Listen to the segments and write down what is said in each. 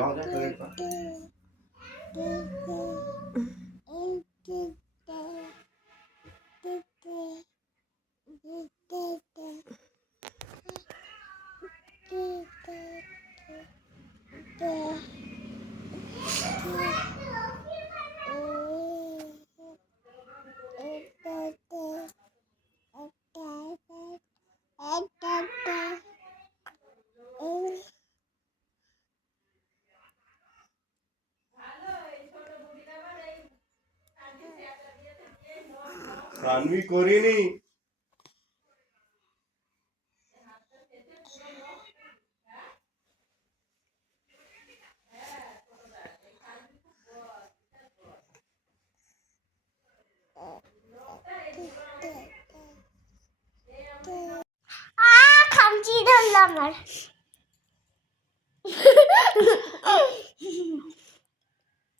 जाओ जाओ टॉयलेट का। सानवी करिनी খামচি ধরলাম আর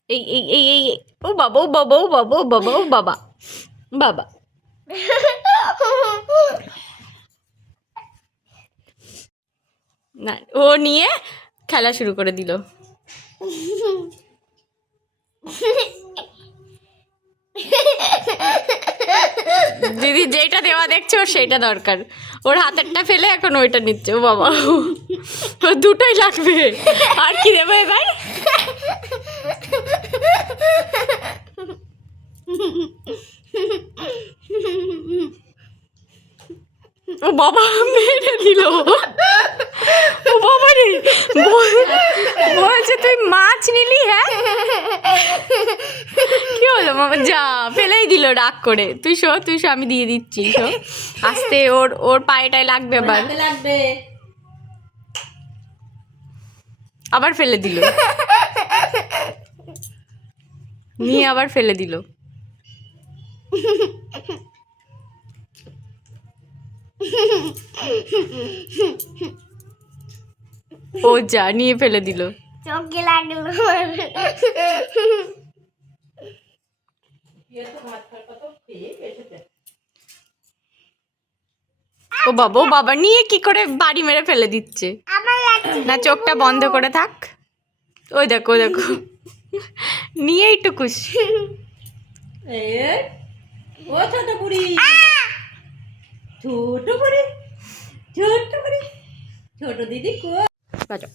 এই এই এই এই ও বাবা ও বাবা ও বাবা ও বাবা ও বাবা বাবা না ও নিয়ে খেলা শুরু করে দিল। দিদি যেটা দেওয়া দেখছে ওর সেইটা দরকার, ওর হাতেরটা ফেলে এখন ওইটা নিচ্ছে। ও বাবা ওর দুটোই লাগবে, আর কি দেবো এবার? ও বাবা মেরে দিল। ও বাবা রে, বলছে তুই মাছ নিলি? হ্যাঁ কি হলো মামা? যা ফেলেই দিল রাগ করে। তুই শো তুই শো, আমি দিয়ে দিচ্ছি। শো আস্তে, ওর ওর পায়েটায় লাগবে আবার, লাগবে। আবার ফেলে দিল, নিয়ে আবার ফেলে দিল। ও যা নিয়ে ফেলে দিল। চোখে লাগলো। ও বাবা ও বাবা, নিয়ে কি করে বাড়ি মেরে ফেলে দিচ্ছে। আমার লাগছে না চোখটা বন্ধ করে থাক। ওই দেখো দেখো, নিয়েই টুকুস। ও ছোট বুড়ি, ছোট বুড়ি, ছোট বুড়ি, ছোট দিদি কো বাজাও।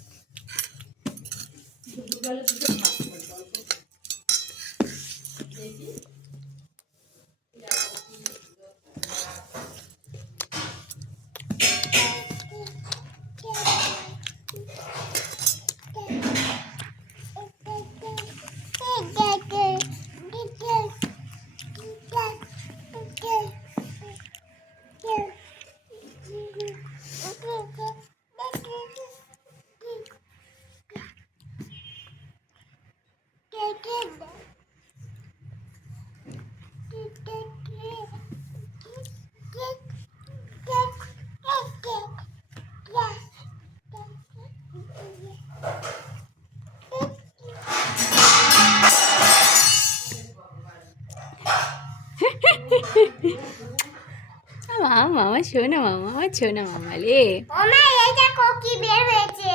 মামা মামা শোনা মামা, আমার শোনা মামা রে। ও মা, এই দেখো কি বের হয়েছে।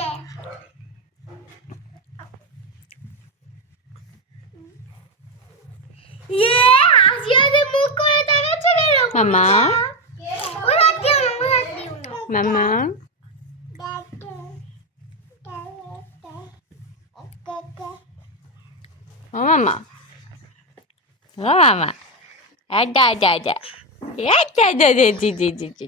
ইয়ে, হাসিয়াতে মুখ করে দেখাচ্ছে কেন? মামা ওই হাত দিও না, ওই হাত দিও না। মামা ও মামা ও মামা, আড্ডা আড্ডা আড্ডা, আচ্ছা আচ্ছা জি জি জি জি।